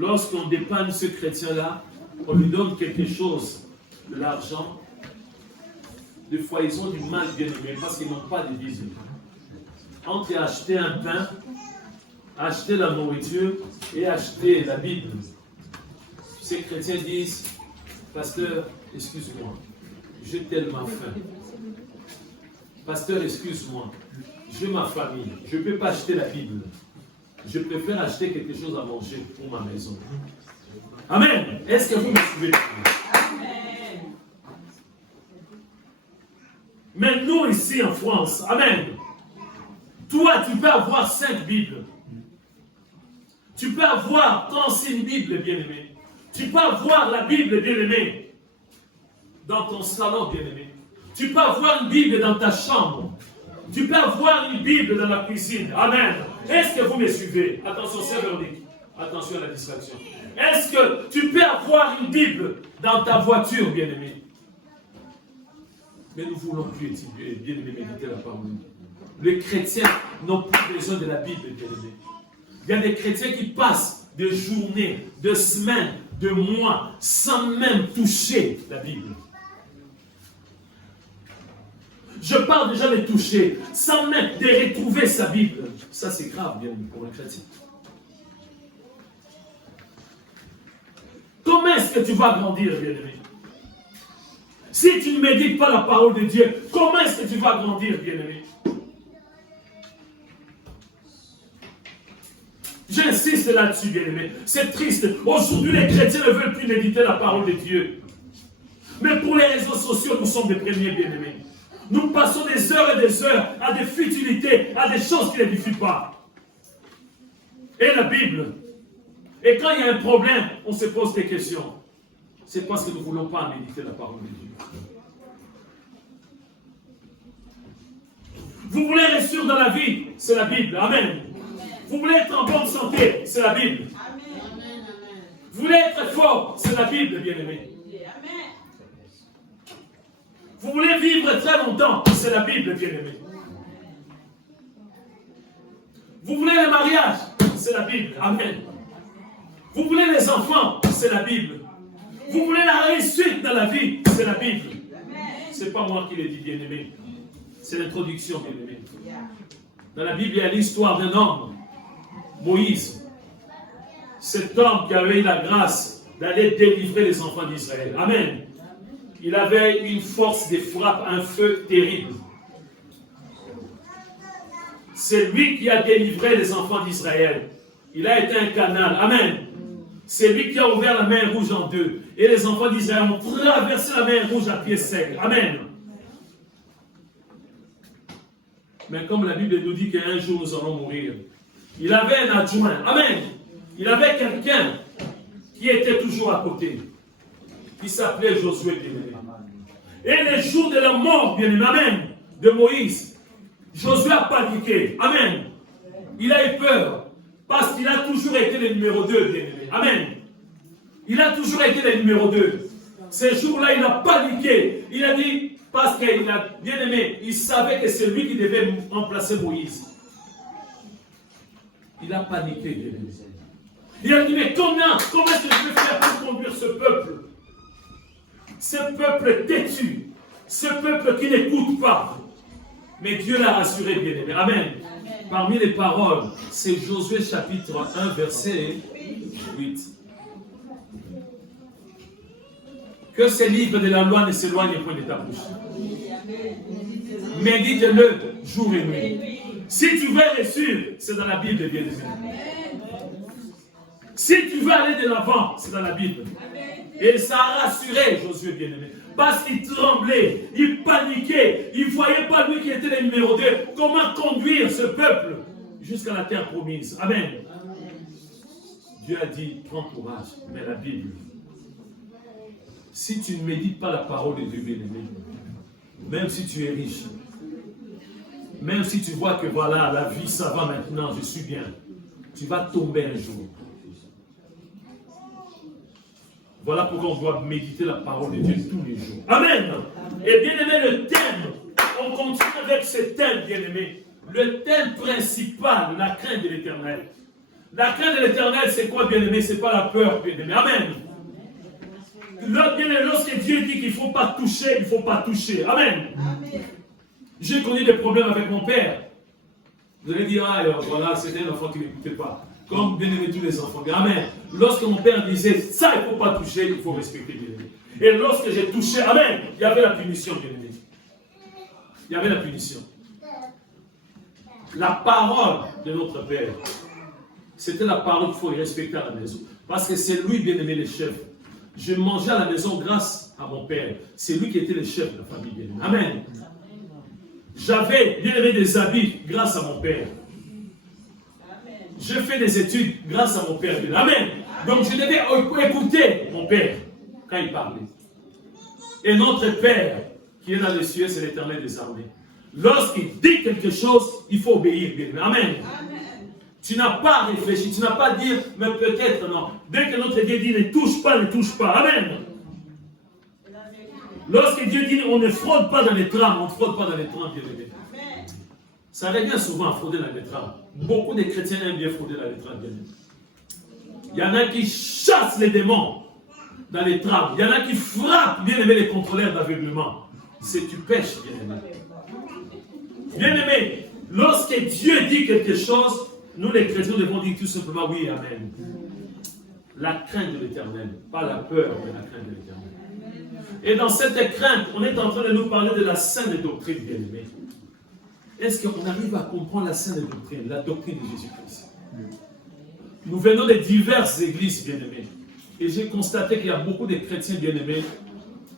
lorsqu'on dépanne ce chrétien-là, on lui donne quelque chose, de l'argent, des fois ils ont du mal bien aimé parce qu'ils n'ont pas de Bible. Entre acheter un pain, acheter la nourriture et acheter la Bible. Ces chrétiens disent, pasteur, excuse-moi, j'ai tellement faim. Pasteur, excuse-moi, j'ai ma famille, je ne peux pas acheter la Bible. Je préfère acheter quelque chose à manger pour ma maison. Amen. Est-ce que vous me suivez? Amen. Mais nous ici en France, amen. Toi, tu peux avoir 5 Bibles. Tu peux avoir 36 Bibles, bien-aimé. Tu peux avoir la Bible, bien-aimé, dans ton salon, bien-aimé. Tu peux avoir une Bible dans ta chambre. Tu peux avoir une Bible dans la cuisine. Amen. Est-ce que vous me suivez? Attention, c'est Véronique. Attention à la distraction. Est-ce que tu peux avoir une Bible dans ta voiture, bien-aimé? Mais nous voulons plus, bien-aimé, méditer la parole. Les chrétiens n'ont plus besoin de la Bible, bien-aimé. Il y a des chrétiens qui passent des journées, de semaines, de mois, sans même toucher la Bible. Je parle déjà de toucher, sans même de retrouver sa Bible. Ça, c'est grave, bien, pour un chrétien. Comment est-ce que tu vas grandir, bien-aimé? Si tu ne médites pas la parole de Dieu, comment est-ce que tu vas grandir, bien-aimé? J'insiste là-dessus, bien-aimé. C'est triste. Aujourd'hui, les chrétiens ne veulent plus méditer la parole de Dieu. Mais pour les réseaux sociaux, nous sommes des premiers, bien-aimés. Nous passons des heures et des heures à des futilités, à des choses qui n'édifient pas. Et la Bible. Et quand il y a un problème, on se pose des questions. C'est parce que nous ne voulons pas méditer la parole de Dieu. Vous voulez réussir dans la vie, c'est la Bible. Amen. Vous voulez être en bonne santé, c'est la Bible. Amen. Vous voulez être fort, c'est la Bible, bien-aimé. Vous voulez vivre très longtemps, c'est la Bible, bien-aimé. Vous voulez le mariage, c'est la Bible. Amen. Vous voulez les enfants, c'est la Bible. Vous voulez la réussite dans la vie, c'est la Bible. Ce n'est pas moi qui l'ai dit, bien-aimé. C'est l'introduction, bien-aimé. Dans la Bible, il y a l'histoire d'un homme, Moïse. Cet homme qui avait eu la grâce d'aller délivrer les enfants d'Israël. Amen. Il avait une force de frappe, un feu terrible. C'est lui qui a délivré les enfants d'Israël. Il a été un canal. Amen. C'est lui qui a ouvert la mer rouge en deux. Et les enfants d'Israël ont traversé la mer rouge à pied sec. Amen. Mais comme la Bible nous dit qu'un jour nous allons mourir, il avait un adjoint. Amen. Il avait quelqu'un qui était toujours à côté, qui s'appelait Josué, bien-aimé. Et les jours de la mort, bien-aimé, amen, de Moïse, Josué a paniqué. Amen. Il a eu peur, parce qu'il a toujours été le numéro 2, bien-aimé. Amen. Il a toujours été le numéro 2. Ces jours-là, il a paniqué. Il a dit, parce qu'il a bien aimé, il savait que c'est lui qui devait remplacer Moïse. Il a paniqué, bien-aimé. Il a dit, mais comment est-ce que je vais faire pour conduire ce peuple? Ce peuple têtu, ce peuple qui n'écoute pas. Mais Dieu l'a rassuré, bien-aimé. Amen. Amen. Parmi les paroles, c'est Josué chapitre 1, verset 8. Que ces livres de la loi ne s'éloignent point de ta bouche. Médite-le jour et nuit. Si tu veux réussir, c'est dans la Bible, bien-aimé. Si tu veux aller de l'avant, c'est dans la Bible. Et ça a rassuré Josué, bien-aimé. Parce qu'il tremblait, il paniquait, il ne voyait pas lui qui était le numéro 2. Comment conduire ce peuple jusqu'à la terre promise. Amen. Dieu a dit, prends courage, mais la Bible. Si tu ne médites pas la parole de Dieu, bien-aimé, même si tu es riche, même si tu vois que voilà, la vie, ça va maintenant, je suis bien, tu vas tomber un jour. Voilà pourquoi on doit méditer la parole de Dieu tous les jours. Amen. Et bien aimé, le thème, on continue avec ce thème, bien aimé. Le thème principal, la crainte de l'Éternel. La crainte de l'éternel, c'est quoi, bien-aimé? Ce n'est pas la peur, bien-aimé. Amen. Lorsque Dieu dit qu'il ne faut pas toucher, il ne faut pas toucher. Amen. J'ai connu des problèmes avec mon père. Vous allez dire, ah, voilà, c'était un enfant qui n'écoutait pas. Comme bien-aimé tous les enfants. Amen. Lorsque mon père disait, ça, il ne faut pas toucher, il faut respecter, bien-aimé. Et lorsque j'ai touché, amen, il y avait la punition, bien-aimé. Il y avait la punition. La parole de notre Père, c'était la parole qu'il faut respecter à la maison. Parce que c'est lui, bien-aimé, le chef. Je mangeais à la maison grâce à mon Père. C'est lui qui était le chef de la famille, bien-aimé. Amen. J'avais, bien-aimé, des habits grâce à mon Père. J'ai fait des études grâce à mon Père. Amen. Donc je devais écouter mon Père quand il parlait. Et notre Père qui est dans les cieux, c'est l'Éternel des armées. Lorsqu'il dit quelque chose, il faut obéir, bien. Amen. Tu n'as pas réfléchi, tu n'as pas dit, mais peut-être non. Dès que notre Dieu dit ne touche pas, ne touche pas. Amen. Lorsque Dieu dit on ne fraude pas dans les trames, on ne fraude pas dans les trames, bien aimé. Ça revient souvent à frauder dans les trames. Beaucoup de chrétiens aiment bien frauder dans les trames, bien aimé. Il y en a qui chassent les démons dans les trames. Il y en a qui frappent, bien aimé, les contrôleurs d'aveuglement. C'est tu pêches, bien aimé. Bien aimé, lorsque Dieu dit quelque chose, nous les chrétiens devons dire tout simplement oui, amen. La crainte de l'éternel, pas la peur, mais la crainte de l'éternel. Et dans cette crainte, on est en train de nous parler de la sainte doctrine, bien aimé. Est-ce qu'on arrive à comprendre la sainte doctrine, la doctrine de Jésus-Christ? Nous venons de diverses églises, bien aimées. Et j'ai constaté qu'il y a beaucoup de chrétiens, bien aimés,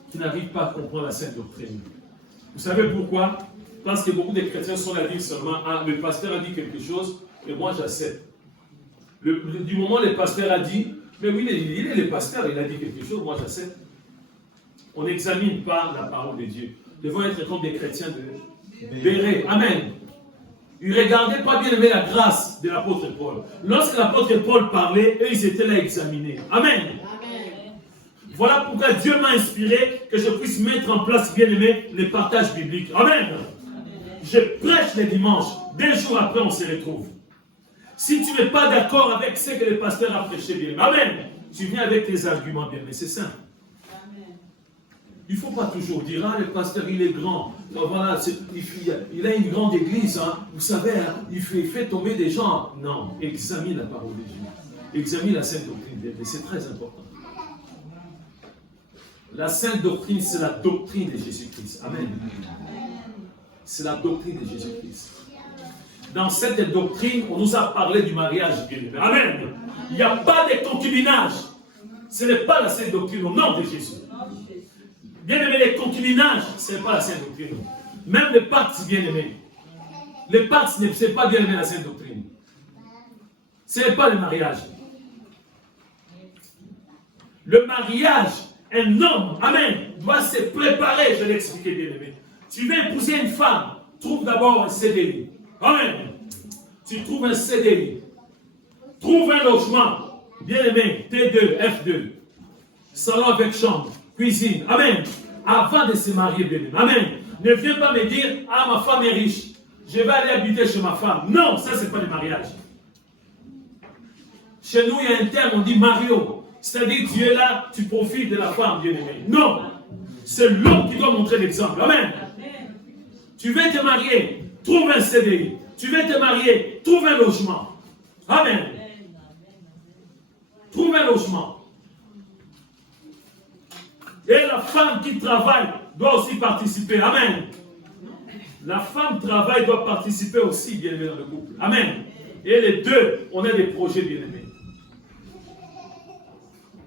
qui n'arrivent pas à comprendre la sainte doctrine. Vous savez pourquoi? Parce que beaucoup de chrétiens sont là, disent seulement, ah, le pasteur a dit quelque chose, et moi j'accepte. Du moment où le pasteur a dit, mais oui, il est le pasteur, il a dit quelque chose, moi j'accepte. On n'examine pas la parole de Dieu. Nous devons être comme des chrétiens de Béret. Amen. Ils ne regardaient pas bien aimé la grâce de l'apôtre Paul. Lorsque l'apôtre Paul parlait, eux, ils étaient là examinés. Amen. Voilà pourquoi Dieu m'a inspiré que je puisse mettre en place, bien aimé, les partages bibliques. Amen. Je prêche les dimanches. 2 jours après, on se retrouve. Si tu n'es pas d'accord avec ce que le pasteur a prêché, bien aimé, amen, tu viens avec tes arguments, bien aimé, c'est simple. Il ne faut pas toujours dire, ah, le pasteur, il est grand. Voilà, il a une grande église, hein. Vous savez, hein, il fait tomber des gens. Non, examine la parole de Dieu. Examine la sainte doctrine, bien aimé, c'est très important. La sainte doctrine, c'est la doctrine de Jésus-Christ. Amen. C'est la doctrine de Jésus-Christ. Dans cette doctrine, on nous a parlé du mariage, bien aimé. Amen. Il n'y a pas de concubinage. Ce n'est pas la sainte doctrine au nom de Jésus. Bien aimé, les concubinages, ce n'est pas la sainte doctrine. Même les pactes, bien aimé. Les pactes, ce n'est pas bien aimé la sainte doctrine. Ce n'est pas le mariage. Le mariage, un homme, amen, doit se préparer, je l'ai expliqué, bien aimé. Tu veux épouser une femme, trouve d'abord un CDI. Amen. Tu trouves un CDI. Trouve un logement, bien aimé, T2, F2. Salon avec chambre, cuisine. Amen. Avant de se marier, bien aimé. Amen. Ne viens pas me dire, ah, ma femme est riche. Je vais aller habiter chez ma femme. Non, ça, ce n'est pas le mariage. Chez nous, il y a un terme, on dit Mario. C'est-à-dire, tu es là, tu profites de la femme, bien aimé. Non. C'est l'homme qui doit montrer l'exemple. Amen. Tu veux te marier, trouve un CDI. Tu veux te marier, trouve un logement. Amen. Trouve un logement. Et la femme qui travaille doit aussi participer. Amen. La femme travaille doit participer aussi, bien aimé, dans le couple. Amen. Et les deux, on a des projets, bien aimés.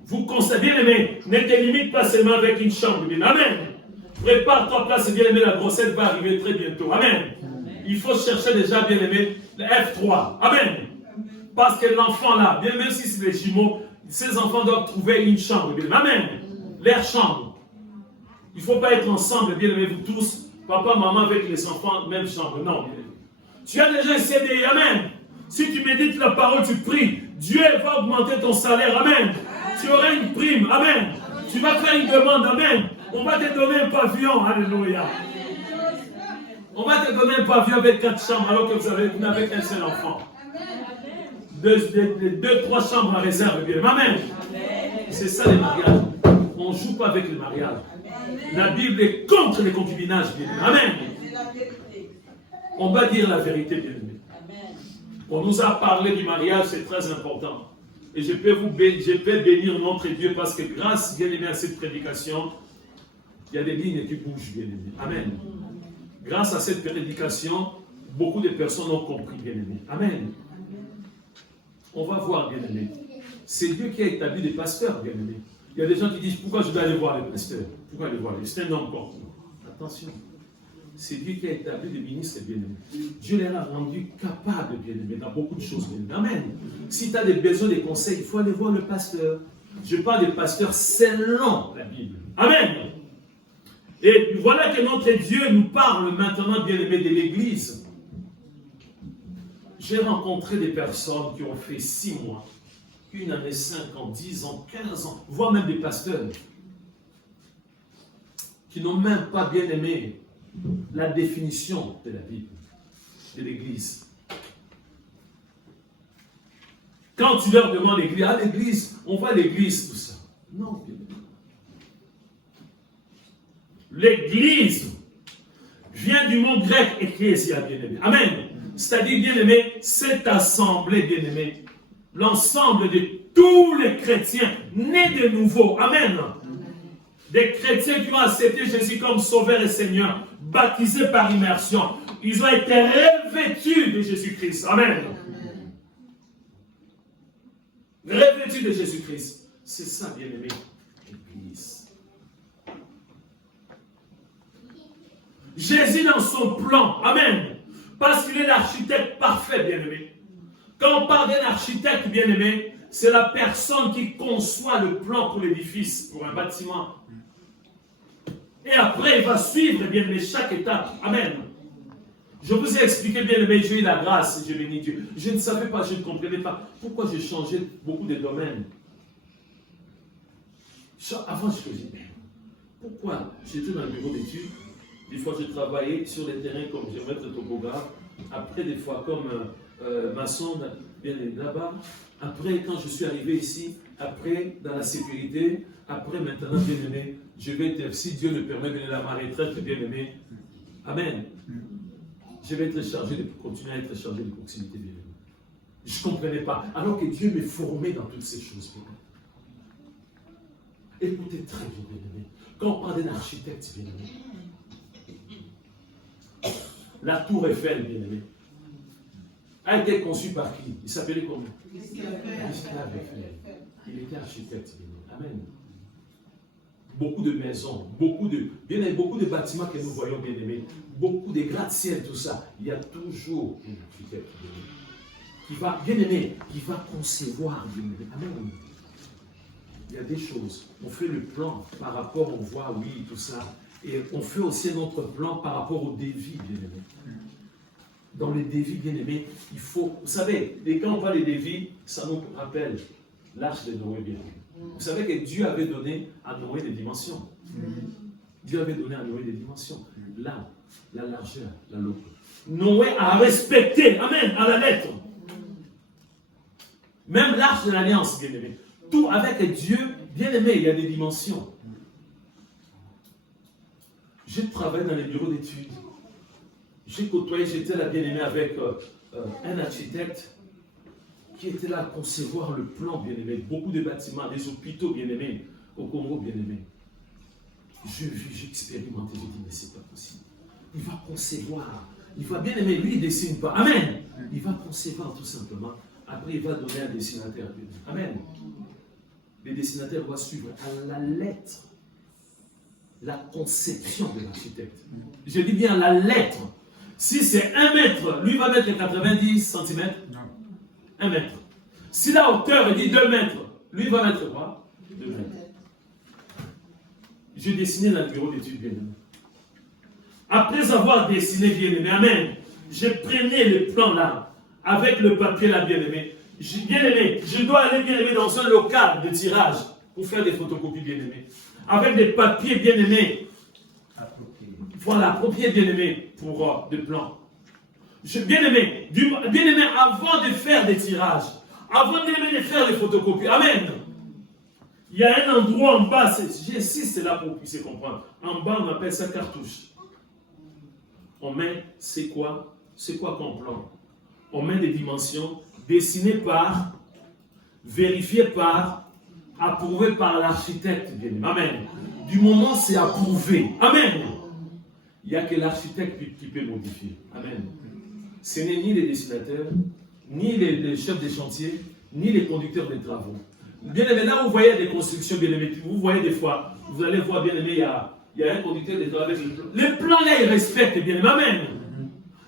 Vous conseillez, bien aimé, ne te limite pas seulement avec une chambre, bien. Amen. Prépare-toi, place, bien aimé, la grossesse va arriver très bientôt. Amen. Il faut chercher déjà, bien aimé, le F3. Amen. Parce que l'enfant là, bien même si c'est des jumeaux, ces enfants doivent trouver une chambre. Bien. Amen. Leur chambre. Il ne faut pas être ensemble, bien aimé, vous tous, papa, maman avec les enfants, même chambre. Non, bien aimé. Tu as déjà un CDI. Amen. Si tu médites la parole, tu pries. Dieu va augmenter ton salaire. Amen. Tu auras une prime. Amen. Tu vas faire une demande. Amen. On va te donner un pavillon. Alléluia. On va te donner un pavillon avec 4 chambres alors que vous n'avez qu'un seul enfant. deux, trois chambres en réserve, bien. Amen. C'est ça les mariages. On ne joue pas avec les mariages. La Bible est contre les concubinages, bien. Amen. On va dire la vérité, bien aimé. On nous a parlé du mariage, c'est très important. Et je peux bénir notre Dieu parce que grâce, bien aimé, à cette prédication, il y a des lignes qui bougent, bien aimé. Amen. Grâce à cette prédication, beaucoup de personnes ont compris, bien aimé. Amen. On va voir, bien aimé. C'est Dieu qui a établi des pasteurs, bien aimé. Il y a des gens qui disent, pourquoi je dois aller voir les pasteurs? Pourquoi aller voir les pasteurs? C'est un homme porteur. Attention. C'est Dieu qui a établi des ministres, bien aimé. Dieu les a rendus capables, bien aimé, dans beaucoup de choses, bien aimé. Amen. Si tu as des besoins, des conseils, il faut aller voir le pasteur. Je parle des pasteurs selon la Bible. Amen. Et voilà que notre Dieu nous parle maintenant, bien aimé, de l'Église. J'ai rencontré des personnes qui ont fait 6 mois, 1 année, 5 ans, 10 ans, 15 ans, voire même des pasteurs, qui n'ont même pas bien aimé la définition de la Bible, de l'Église. Quand tu leur demandes l'Église, ah l'Église, on va à l'Église, tout ça. Non, bien aimé. L'Église vient du mot grec ecclésia, bien-aimé. Amen. C'est-à-dire, bien-aimé, cette assemblée, bien-aimé, l'ensemble de tous les chrétiens nés de nouveau. Amen. Des chrétiens qui ont accepté Jésus comme sauveur et Seigneur, baptisés par immersion. Ils ont été revêtus de Jésus-Christ. Amen. Revêtus de Jésus-Christ. C'est ça, bien-aimé, l'Église. Jésus dans son plan, amen, parce qu'il est l'architecte parfait, bien-aimé. Quand on parle d'un architecte, bien-aimé, c'est la personne qui conçoit le plan pour l'édifice, pour un bâtiment. Et après, il va suivre, bien-aimé, chaque étape. Amen. Je vous ai expliqué, bien-aimé, j'ai eu la grâce, j'ai béni Dieu. Je ne savais pas, je ne comprenais pas pourquoi j'ai changé beaucoup de domaines. Avant, je faisais, pourquoi j'étais dans le bureau d'études? Des fois, je travaillais sur les terrains comme géomètre topographe. Après, des fois, comme maçon, bien là-bas. Après, quand je suis arrivé ici, après, dans la sécurité, après, maintenant, bien aimé, je vais être, si Dieu me permet, venir à ma retraite, bien aimé. Amen. Je vais être chargé de continuer à être chargé de proximité, bien aimé. Je ne comprenais pas. Alors que Dieu m'est formé dans toutes ces choses, bien aimé. Écoutez très bien, bien aimé. Quand on parle d'un architecte, bien aimé, la tour Eiffel, bien aimé, a été conçue par qui? Il s'appelait comment? Gustave Eiffel. Il était architecte, bien aimé. Amen. Beaucoup de maisons, beaucoup de bâtiments que nous voyons, bien aimés, beaucoup de gratte-ciel, tout ça. Il y a toujours un architecte, bien aimé, qui va, bien aimé, qui va concevoir, bien aimé. Amen. Il y a des choses. On fait le plan par rapport, on voit, oui, tout ça. Et on fait aussi notre plan par rapport au défi, bien aimé. Dans les défis, bien aimé, il faut... Vous savez, quand on parle des défis, ça nous rappelle l'arche de Noé, bien aimé. Vous savez que Dieu avait donné à Noé des dimensions. Dieu avait donné à Noé des dimensions. Là, la largeur, la longueur. Noé a respecté, amen, à la lettre. Même l'arche de l'alliance, bien aimé. Tout avec Dieu, bien aimé, il y a des dimensions. J'ai travaillé dans les bureaux d'études. J'ai côtoyé, j'étais là bien aimé avec un architecte qui était là à concevoir le plan bien aimé. Beaucoup de bâtiments, des hôpitaux bien aimés, au Congo bien aimé. J'ai vu, j'ai expérimenté, j'ai dit mais c'est pas possible. Il va concevoir, il va bien aimer, lui il ne dessine pas. Amen. Il va concevoir tout simplement. Après il va donner un dessinateur. Amen. Le dessinateur doit suivre à la lettre la conception de l'architecte. Je dis bien la lettre. Si c'est 1 mètre, lui va mettre 90 cm. 1 mètre. Si la hauteur dit 2 mètres, lui va mettre quoi? 2 mètres. J'ai dessiné dans le bureau d'études bien aimé. Après avoir dessiné bien aimé, amen, je prenais le plan là, avec le papier là bien aimé. Bien aimé, je dois aller bien aimé dans un local de tirage pour faire des photocopies bien aimé. Avec des papiers bien aimés. Voilà, papier bien aimé pour des plans. Bien aimé, avant de faire des tirages, Avant de faire les photocopies. Amen. Il y a un endroit en bas, j'insiste là pour que vous puissiez comprendre. En bas, on appelle ça cartouche. On met, c'est quoi comme plan? On met des dimensions dessinées par, vérifiées par, approuvées par l'architecte. Amen. Du moment où c'est approuvé. Amen. Il n'y a que l'architecte qui peut modifier. Amen. Ce n'est ni les dessinateurs, ni les chefs de chantier, ni les conducteurs des travaux. Bien aimé, là vous voyez des constructions, bien aimé, vous voyez des fois, vous allez voir, bien aimé, il y a un conducteur des travaux avec le plan. Le plan là, il respecte, bien aimé. Amen.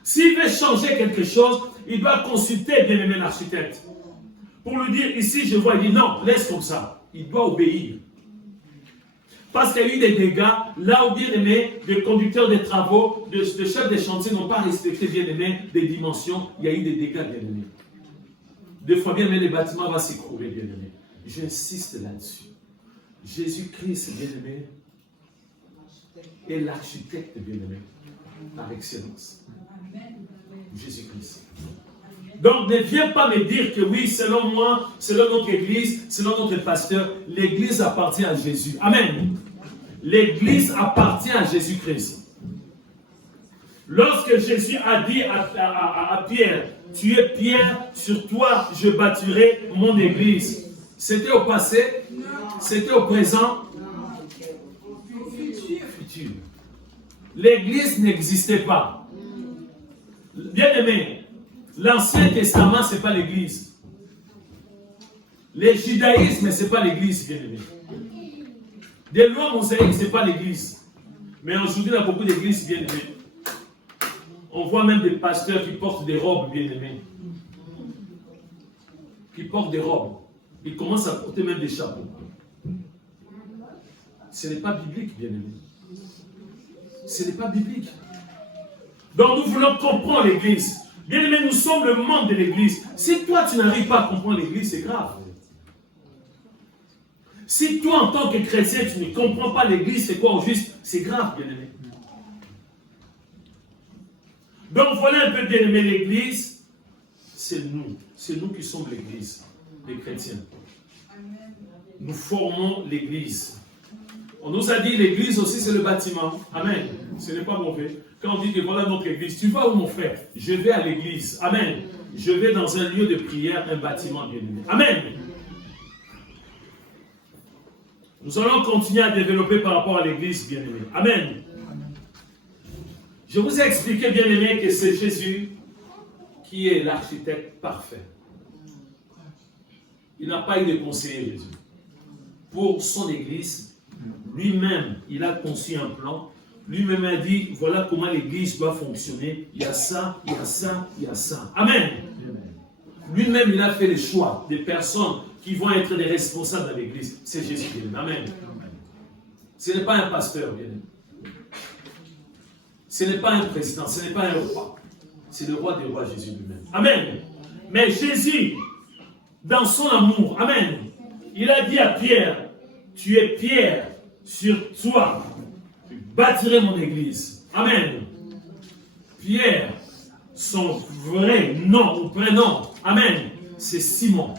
S'il veut changer quelque chose, il doit consulter, bien aimé, l'architecte. Pour lui dire, ici, je vois, il dit non, laisse comme ça. Il doit obéir. Parce qu'il y a eu des dégâts, là où, bien aimé, les conducteurs des travaux, les chefs des chantiers n'ont pas respecté, bien aimé, des dimensions, il y a eu des dégâts, bien aimé. Des fois, bien aimé, les bâtiments vont s'écrouler, bien aimé. J'insiste là-dessus. Jésus-Christ, bien aimé, est l'architecte, bien aimé, par excellence. Jésus-Christ. Donc, ne viens pas me dire que oui, selon moi, selon notre église, selon notre pasteur, l'église appartient à Jésus. Amen. L'église appartient à Jésus-Christ. Lorsque Jésus a dit à Pierre, tu es Pierre, sur toi je bâtirai mon église. C'était au passé? C'était au présent? Futur. L'église n'existait pas. Bien aimé, l'Ancien Testament, ce n'est pas l'église. Le judaïsme, ce n'est pas l'église, bien aimé. Des lois mosaïques, ce n'est pas l'église. Mais aujourd'hui, il y a beaucoup d'églises, bien aimées. On voit même des pasteurs qui portent des robes, bien aimées. Qui portent des robes. Ils commencent à porter même des chapeaux. Ce n'est pas biblique, bien aimé. Ce n'est pas biblique. Donc nous voulons comprendre l'église. Bien aimé, nous sommes le monde de l'église. Si toi tu n'arrives pas à comprendre l'église, c'est grave. Si toi en tant que chrétien tu ne comprends pas l'église, c'est quoi au juste? C'est grave, bien aimé. Donc voilà un peu, bien aimé, l'église. C'est nous qui sommes l'église, les chrétiens. Nous formons l'église. On nous a dit l'église aussi c'est le bâtiment. Amen. Ce n'est pas mauvais. Quand on dit que voilà notre église, tu vas où mon frère? Je vais à l'église. Amen. Je vais dans un lieu de prière, un bâtiment bien aimé. Amen. Nous allons continuer à développer par rapport à l'église bien aimé. Amen. Je vous ai expliqué bien aimé que c'est Jésus qui est l'architecte parfait. Il n'a pas eu de conseiller Jésus. Pour son église, lui-même, il a conçu un plan. Lui-même a dit, voilà comment l'église doit fonctionner. Il y a ça, il y a ça, il y a ça. Amen. Lui-même, il a fait les choix des personnes qui vont être les responsables de l'église. C'est Jésus qui est. Amen. Ce n'est pas un pasteur, bien aimé. Ce n'est pas un président, ce n'est pas un roi. C'est le roi des rois, Jésus lui-même. Amen. Mais Jésus, dans son amour, amen, il a dit à Pierre, tu es Pierre, sur toi, je bâtirai mon église. Amen. Pierre, son vrai nom ou prénom, amen, c'est Simon.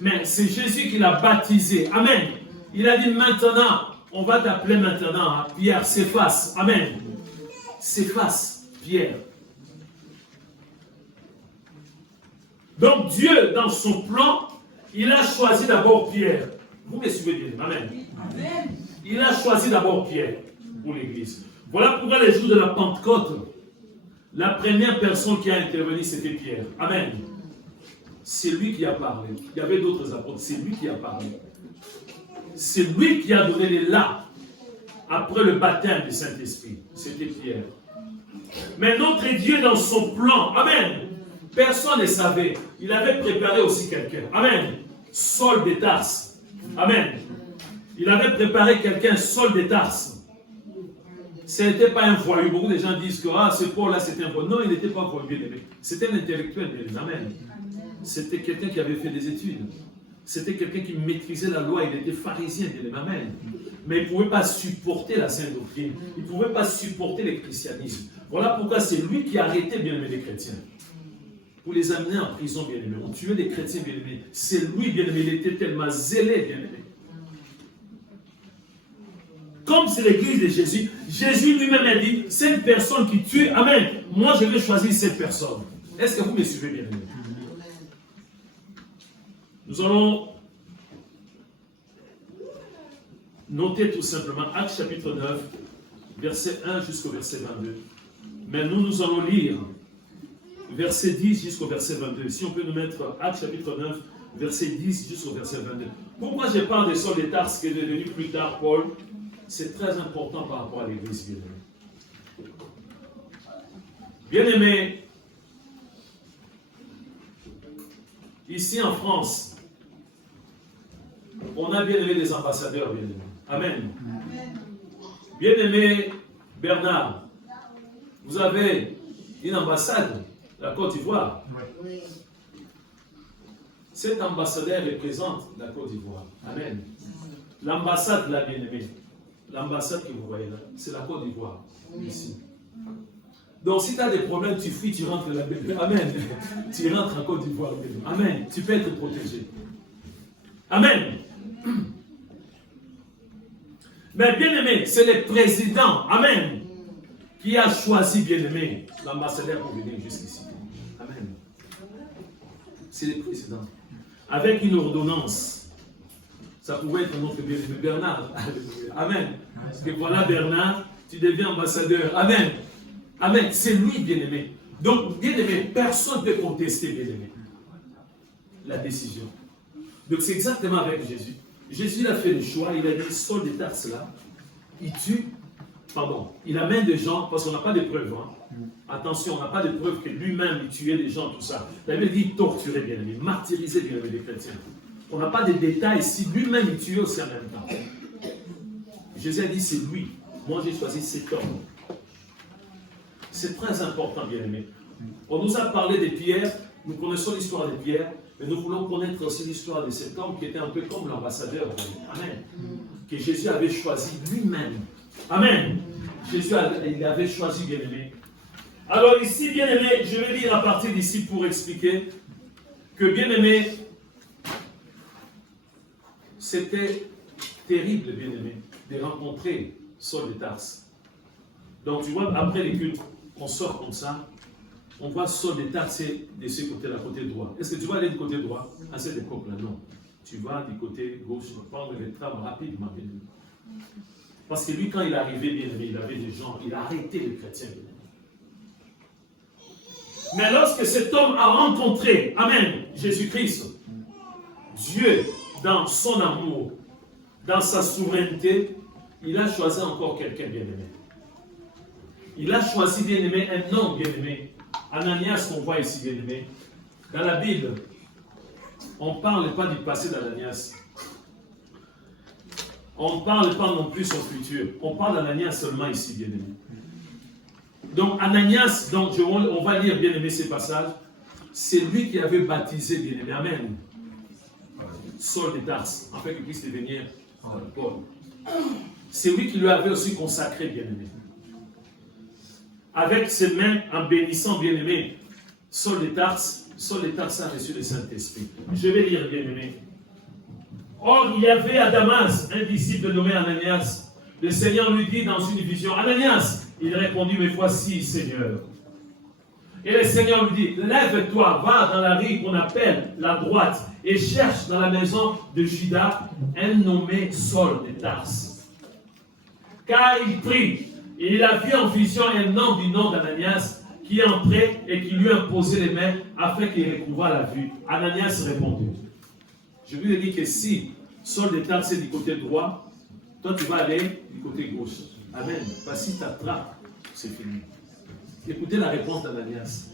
Mais c'est Jésus qui l'a baptisé. Amen. Il a dit maintenant, on va t'appeler maintenant hein, Pierre, Céphas. Amen. Céphas, Pierre. Donc Dieu, dans son plan, il a choisi d'abord Pierre. Vous me suivez bien. Amen. Amen. Il a choisi d'abord Pierre pour l'église. Voilà pourquoi les jours de la Pentecôte, la première personne qui a intervenu, c'était Pierre. Amen. C'est lui qui a parlé. Il y avait d'autres apôtres. C'est lui qui a parlé. C'est lui qui a donné les là après le baptême du Saint-Esprit. C'était Pierre. Mais notre Dieu, dans son plan, amen, personne ne savait. Il avait préparé aussi quelqu'un. Amen. Saul de Tarse. Amen. Il avait préparé quelqu'un, Saul de Tarse. Ce n'était pas un voyou. Beaucoup de gens disent que ce Paul-là, c'était un voyou. Non, il n'était pas voyou, bien aimé. C'était un intellectuel, bien aimé. Amen. C'était quelqu'un qui avait fait des études. C'était quelqu'un qui maîtrisait la loi. Il était pharisien, bien aimé. Amen. Mais il ne pouvait pas supporter la sainte doctrine. Il ne pouvait pas supporter le christianisme. Voilà pourquoi c'est lui qui a arrêté, bien aimé, les chrétiens. pour les amener en prison, bien-aimé. On tuait des chrétiens, bien-aimé. C'est lui, bien-aimé, il était tellement zélé, bien-aimé. Comme c'est l'église de Jésus, Jésus lui-même a dit, cette personne qui tue, amen, moi je vais choisir cette personne. Est-ce que vous me suivez, bien-aimé? Nous allons noter tout simplement Actes chapitre 9, verset 1 jusqu'au verset 22. Mais nous allons lire verset 10 jusqu'au verset 22. Si on peut nous mettre Actes chapitre 9, verset 10 jusqu'au verset 22. Pourquoi je parle de Saul de Tarse qui est devenu plus tard Paul? C'est très important par rapport à l'église, bien-aimé. Bien-aimé, ici en France, on a bien aimé des ambassadeurs, bien-aimé. Amen. Bien-aimé Bernard, vous avez une ambassade, la Côte d'Ivoire. Oui. Cet ambassadeur représente la Côte d'Ivoire. Amen. L'ambassade, la bien-aimée, l'ambassade que vous voyez là, c'est la Côte d'Ivoire, ici. Donc si tu as des problèmes, tu fuis, tu rentres là. Amen. Tu rentres en Côte d'Ivoire. Amen. Tu peux être protégé. Amen. Mais bien-aimé, c'est le président, amen, qui a choisi, bien-aimé, l'ambassadeur pour venir jusqu'ici. Amen. C'est le président. Avec une ordonnance. Ça pouvait être notre bien-aimé Bernard. Amen. Parce que voilà Bernard, tu deviens ambassadeur. Amen. Amen. C'est lui, bien-aimé. Donc, bien-aimé, personne ne peut contester, bien-aimé, la décision. Donc, c'est exactement avec Jésus. Jésus a fait le choix, il a dit, Saul de Tarse là, il tue, il amène des gens, parce qu'on n'a pas de preuves. Hein. Attention, on n'a pas de preuves que lui-même il tuait des gens, tout ça. La Bible dit torturer, bien aimé, martyriser, bien aimé, les chrétiens. On n'a pas de détails ici, lui-même il tuait aussi en même temps. Jésus a dit, c'est lui. Moi j'ai choisi cet homme. C'est très important, bien aimé. On nous a parlé de Pierre, nous connaissons l'histoire de Pierre. Mais nous voulons connaître aussi l'histoire de cet homme qui était un peu comme l'ambassadeur. Amen. Que Jésus avait choisi lui-même. Amen. Jésus il avait choisi, bien-aimé. Alors ici, bien-aimé, je vais lire à partir d'ici pour expliquer que, bien-aimé, c'était terrible, bien-aimé, de rencontrer Saul de Tarse. Donc tu vois, après les cultes, on sort comme ça. On voit Saul de Tarse de ce côté-là, côté droit. Est-ce que tu vas aller du côté droit à cette époque-là? Non. Tu vas du côté gauche, prendre le tram rapidement, bien aimé. Parce que lui, quand il est arrivé, bien aimé, il avait des gens, il a arrêté les chrétiens, bien aimé. Mais lorsque cet homme a rencontré, amen, Jésus-Christ, Dieu, dans son amour, dans sa souveraineté, il a choisi encore quelqu'un, bien aimé. Il a choisi, bien aimé, un homme, bien aimé. Ananias qu'on voit ici, bien aimé, dans la Bible, on ne parle pas du passé d'Ananias. On ne parle pas non plus son futur. On parle d'Ananias seulement ici, bien aimé. Donc Ananias, donc, on va lire, bien aimé, ces passages. C'est lui qui avait baptisé, bien aimé. Amen. Saul de Tarse, afin qu'il puisse devenir Paul. C'est lui qui lui avait aussi consacré, bien aimé. Avec ses mains, en bénissant, bien-aimé, Saul de Tarse a reçu le Saint-Esprit. Je vais lire, bien-aimé. Or, il y avait à Damas un disciple nommé Ananias. Le Seigneur lui dit dans une vision, Ananias, il répondit, mais voici, Seigneur. Et le Seigneur lui dit, lève-toi, va dans la rue qu'on appelle la droite, et cherche dans la maison de Judas un nommé Saul de Tarse. Car il prie. Et il a vu en vision un homme du nom d'Ananias qui entrait et qui lui imposait les mains afin qu'il recouvre la vue. Ananias répondit. Je lui ai dit que si Saul de Tarse est du côté droit, toi tu vas aller du côté gauche. Amen. Parce que si tu attrapes, c'est fini. Écoutez la réponse d'Ananias.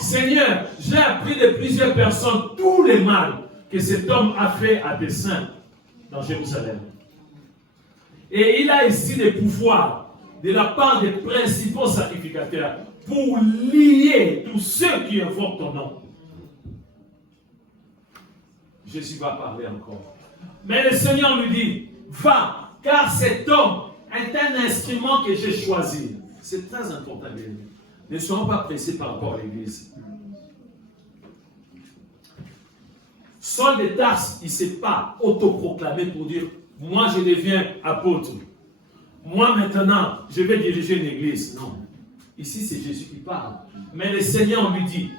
Seigneur, j'ai appris de plusieurs personnes tout le mal que cet homme a fait à tes saints dans Jérusalem. Et il a ici des pouvoirs de la part des principaux sacrificateurs pour lier tous ceux qui invoquent ton nom. Jésus va parler encore. Mais le Seigneur lui dit, va, car cet homme est un instrument que j'ai choisi. C'est très important, bien aimé. Ne soyons pas pressés par rapport à l'Église. Saul de Tarse, il ne s'est pas autoproclamé pour dire « Moi, je deviens apôtre. Moi, maintenant, je vais diriger une église. » Non. Ici, c'est Jésus qui parle. Mais le Seigneur lui dit,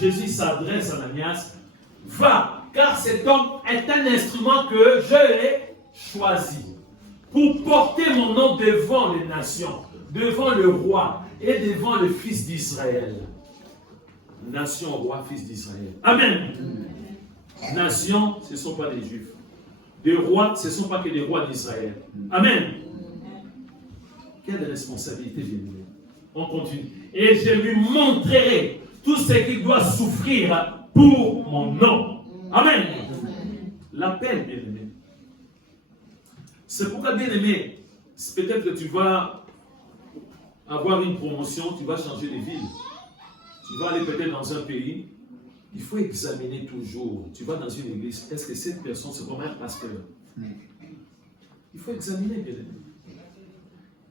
Jésus s'adresse à Ananias, « Va, car cet homme est un instrument que je l'ai choisi pour porter mon nom devant les nations, devant le roi et devant le fils d'Israël. » Nation, roi, fils d'Israël. Amen. Nation, ce ne sont pas des Juifs. Des rois, ce ne sont pas que des rois d'Israël. Amen. Quelle responsabilité, bien-aimé. On continue. Et je lui montrerai tout ce qu'il doit souffrir pour mon nom. Amen. L'appel, bien-aimé. C'est pourquoi, bien-aimé, peut-être que tu vas avoir une promotion, tu vas changer de ville. Tu vas aller peut-être dans un pays. Il faut examiner toujours. Tu vas dans une église. Est-ce que cette personne, c'est vraiment un pasteur? Il faut examiner, bien aimé.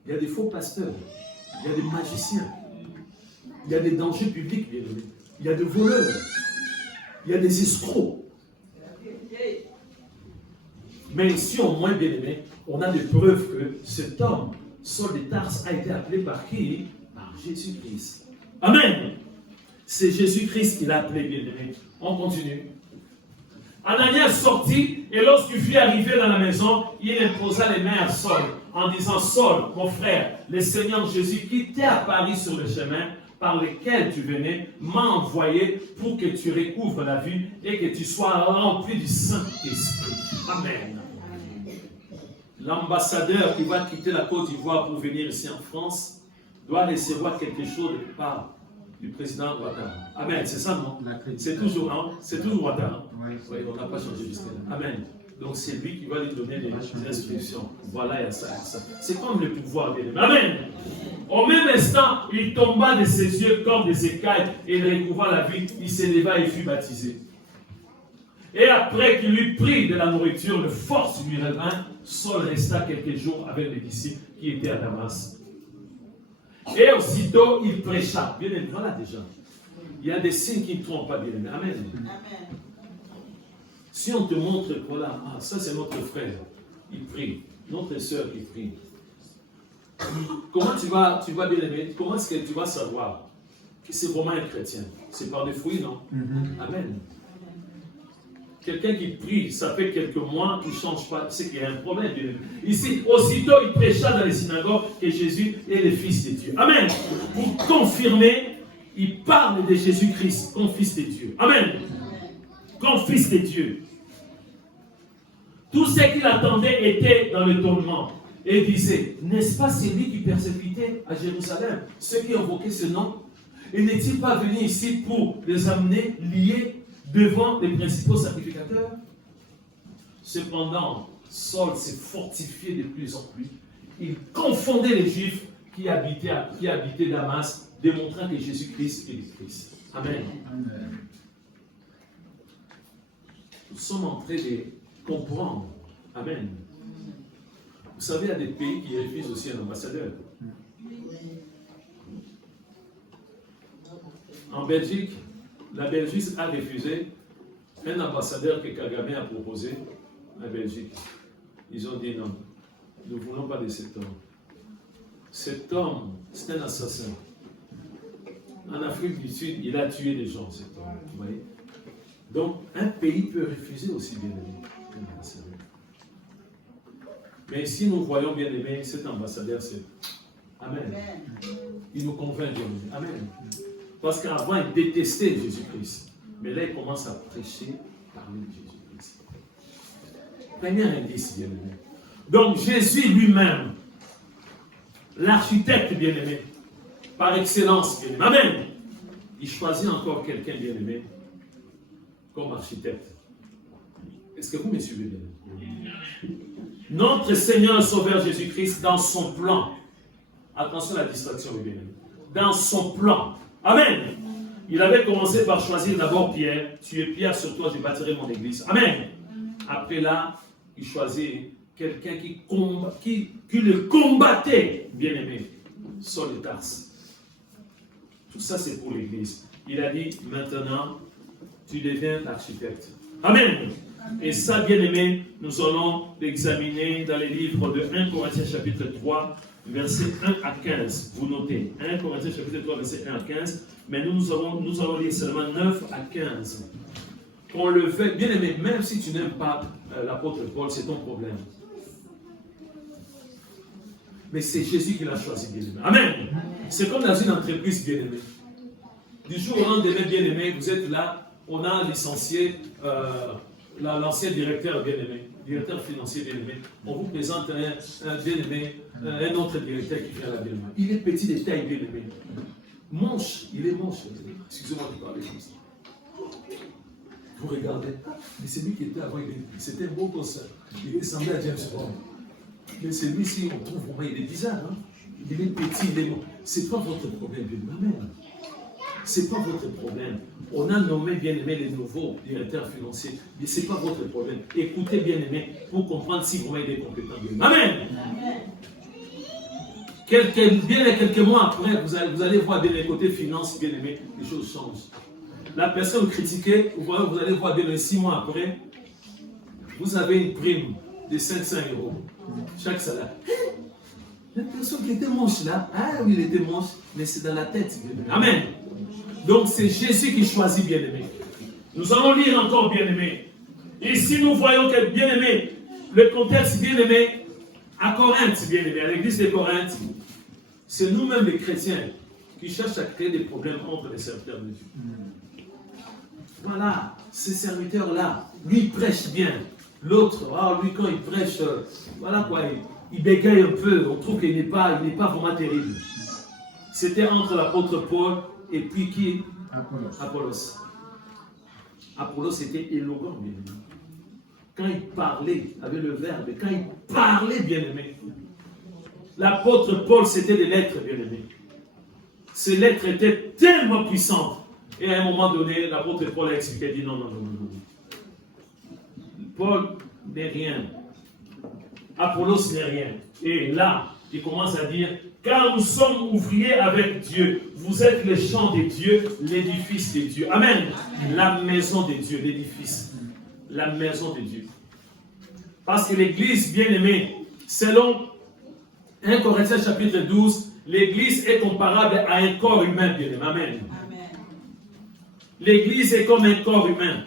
Il y a des faux pasteurs. Il y a des magiciens. Il y a des dangers publics, bien aimé. Il y a des voleurs. Il y a des escrocs. Mais ici, au moins, bien aimé, on a des preuves que cet homme, Saul de Tarse, a été appelé par qui? Par Jésus-Christ. Amen. C'est Jésus-Christ qui l'a appelé, bien-aimé. On continue. Ananias sortit, et lorsqu'il fut arrivé dans la maison, il imposa les mains à Saul, en disant, Saul, mon frère, le Seigneur Jésus qui t'est apparu sur le chemin par lequel tu venais, m'a envoyé pour que tu recouvres la vue et que tu sois rempli du Saint-Esprit. Amen. L'ambassadeur qui va quitter la Côte d'Ivoire pour venir ici en France doit recevoir quelque chose de part du président Ouattara. Amen, c'est ça, non? C'est toujours, hein? C'est toujours Ouattara. Oui, on n'a pas changé jusqu'à là. Amen. Donc c'est lui qui va lui donner des instructions. Voilà, il y a ça, ça. C'est comme le pouvoir, bien aimé. Amen. Au même instant, il tomba de ses yeux comme des écailles et il recouvra la vue. Il s'éleva et fut baptisé. Et après qu'il eut pris de la nourriture, le force lui revint. Saul resta quelques jours avec les disciples qui étaient à Damas. Et aussitôt, il prêcha. Bien aimé, voilà déjà. Il y a des signes qui ne trompent pas, bien aimé. Amen. Amen. Si on te montre, voilà, ah, ça c'est notre frère, il prie. Notre soeur qui prie. Comment tu vas bien aimé, comment est-ce que tu vas savoir que c'est vraiment un chrétien? C'est par des fruits, non? Amen. Quelqu'un qui prie, ça fait quelques mois, il ne change pas, c'est qu'il y a un problème. Ici, aussitôt, il prêcha dans les synagogues que Jésus est le Fils de Dieu. Amen. Pour confirmer, il parle de Jésus-Christ comme Fils de Dieu. Amen. Comme Fils de Dieu. Tout ce qu'il attendait était dans l'étonnement. Et il disait, n'est-ce pas celui qui persécutait à Jérusalem, ceux qui invoquaient ce nom? Et n'est-il pas venu ici pour les amener liés devant les principaux sacrificateurs? Cependant, Saul s'est fortifié de plus en plus. Il confondait les Juifs qui habitaient Damas, démontrant que Jésus-Christ est le Christ. Amen. Amen. Nous sommes en train de comprendre. Amen. Vous savez, il y a des pays qui refusent aussi un ambassadeur. En Belgique, la Belgique a refusé un ambassadeur que Kagame a proposé à Belgique. Ils ont dit non, nous ne voulons pas de cet homme. Cet homme, c'est un assassin. En Afrique du Sud, il a tué des gens, cet homme. Vous voyez? Donc, un pays peut refuser aussi, bien aimé, un ambassadeur. Mais si nous voyons, bien aimé, cet ambassadeur, c'est Amen. Il nous convainc, bien aimé. Amen. Parce qu'avant, il détestait Jésus-Christ. Mais là, il commence à prêcher parmi Jésus-Christ. Premier indice, bien aimé. Donc, Jésus lui-même, l'architecte, bien aimé, par excellence, bien aimé. Amen. Il choisit encore quelqu'un, bien aimé, comme architecte. Est-ce que vous me suivez, bien aimé? Notre Seigneur et Sauveur Jésus-Christ, dans son plan, attention à la distraction, bien aimé, dans son plan, Amen. Il avait commencé par choisir d'abord Pierre. Tu es Pierre, sur toi je bâtirai mon église. Amen. Après là, il choisit quelqu'un qui le combattait, bien aimé, Saul de Tarse. Tout ça c'est pour l'église. Il a dit, maintenant, tu deviens architecte. Amen. Et ça, bien aimé, nous allons l'examiner dans les livres de 1 Corinthiens chapitre 3, versets 1 à 15. Vous notez, 1 Corinthiens chapitre 3, versets 1 à 15. Mais nous allons lire seulement 9 à 15. On le fait, bien aimé, même si tu n'aimes pas l'apôtre Paul, c'est ton problème. Mais c'est Jésus qui l'a choisi, bien aimé. Amen. C'est comme dans une entreprise, bien aimé. Du jour au lendemain, bien aimé, vous êtes là, on a licencié l'ancien directeur, bien aimé, directeur financier, bien aimé. On vous présente un bien aimé, un autre directeur qui vient là, bien aimé. Il est petit de taille, bien aimé. Manche, il est manche. Excusez-moi de parler comme ça. Vous regardez, mais c'est lui qui était avant, c'était un beau concert. Il ressemblait à James Bond. Mais celui-ci, on trouve vraiment, il est bizarre. Hein? Il est petit, il est bon. C'est pas votre problème, bien aimé. C'est pas votre problème. On a nommé, bien aimé, les nouveaux directeurs financiers. Mais c'est pas votre problème. Écoutez, bien aimé, pour comprendre si vraiment il est compétent. Amen. Quelques mois après, vous allez voir bien les côtés finances, bien aimé, les choses changent. La personne critiquée, vous allez voir bien 6 mois après, vous avez une prime de 500 € chaque salaire. La personne qui était manche là, ah oui, il était manche, mais c'est dans la tête. Bien aimé. Amen. Donc c'est Jésus qui choisit, bien aimé. Nous allons lire encore, bien aimé. Ici, nous voyons que, bien aimé, le contexte, bien aimé, à Corinthe, bien aimé, à l'église de Corinthe, c'est nous-mêmes les chrétiens qui cherchent à créer des problèmes entre les serviteurs de Dieu. Voilà, ces serviteurs-là, lui il prêche bien. L'autre, lui quand il prêche, voilà quoi, il bégaye un peu, on trouve qu'il n'est pas vraiment terrible. C'était entre l'apôtre Paul et puis qui? Apollos. Apollos était éloquent, bien aimé. Quand il parlait avec le verbe, quand il parlait, bien aimé, l'apôtre Paul, c'était des lettres, bien aimé. Ces lettres étaient tellement puissantes. Et à un moment donné, l'apôtre Paul a expliqué, il dit non. Paul n'est rien. Apollos n'est rien. Et là, il commence à dire, car nous sommes ouvriers avec Dieu. Vous êtes les champs de Dieu, l'édifice de Dieu. Amen. La maison de Dieu, l'édifice. La maison de Dieu. Parce que l'église, bien aimée, selon 1 Corinthiens chapitre 12, l'église est comparable à un corps humain, bien aimé. Amen. L'église est comme un corps humain.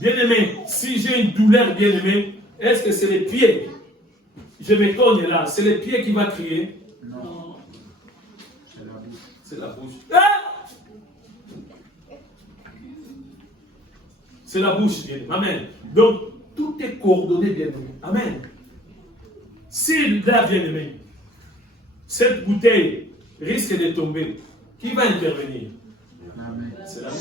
Bien aimé, si j'ai une douleur, bien aimé, est-ce que c'est les pieds? Je me cogne là, c'est les pieds qui vont crier? Non. C'est la bouche. C'est la bouche. Ah! C'est la bouche, bien aimé. Amen. Donc, tout est coordonné, bien aimé. Amen. S'il là, bien aimé, cette bouteille risque de tomber, qui va intervenir? Amen. C'est la main.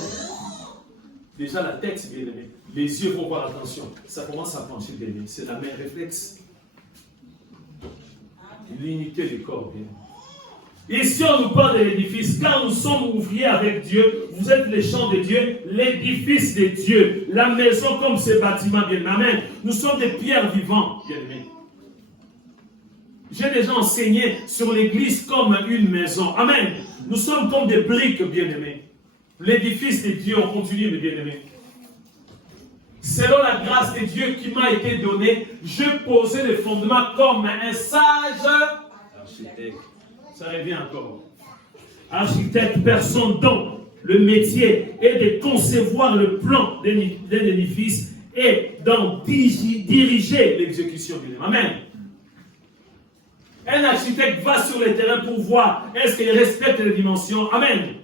Déjà la tête, bien aimé. Les yeux vont voir, attention. Ça commence à pencher, bien aimé. C'est la main réflexe. L'unité du corps, bien aimé. Ici, on nous parle de l'édifice. Car nous sommes ouvriers avec Dieu, vous êtes les champs de Dieu, l'édifice de Dieu. La maison comme ce bâtiment, bien aimé. Amen. Nous sommes des pierres vivantes, bien aimé. J'ai déjà enseigné sur l'église comme une maison. Amen. Nous sommes comme des briques, bien-aimés. L'édifice de Dieu, on continue, mes bien-aimés. Selon la grâce de Dieu qui m'a été donnée, je posais les fondements comme un sage architecte. Ça revient encore. Architecte, personne dont le métier est de concevoir le plan d'un édifice et d'en diriger l'exécution. Amen. Un architecte va sur le terrain pour voir est-ce qu'il respecte les dimensions. Amen.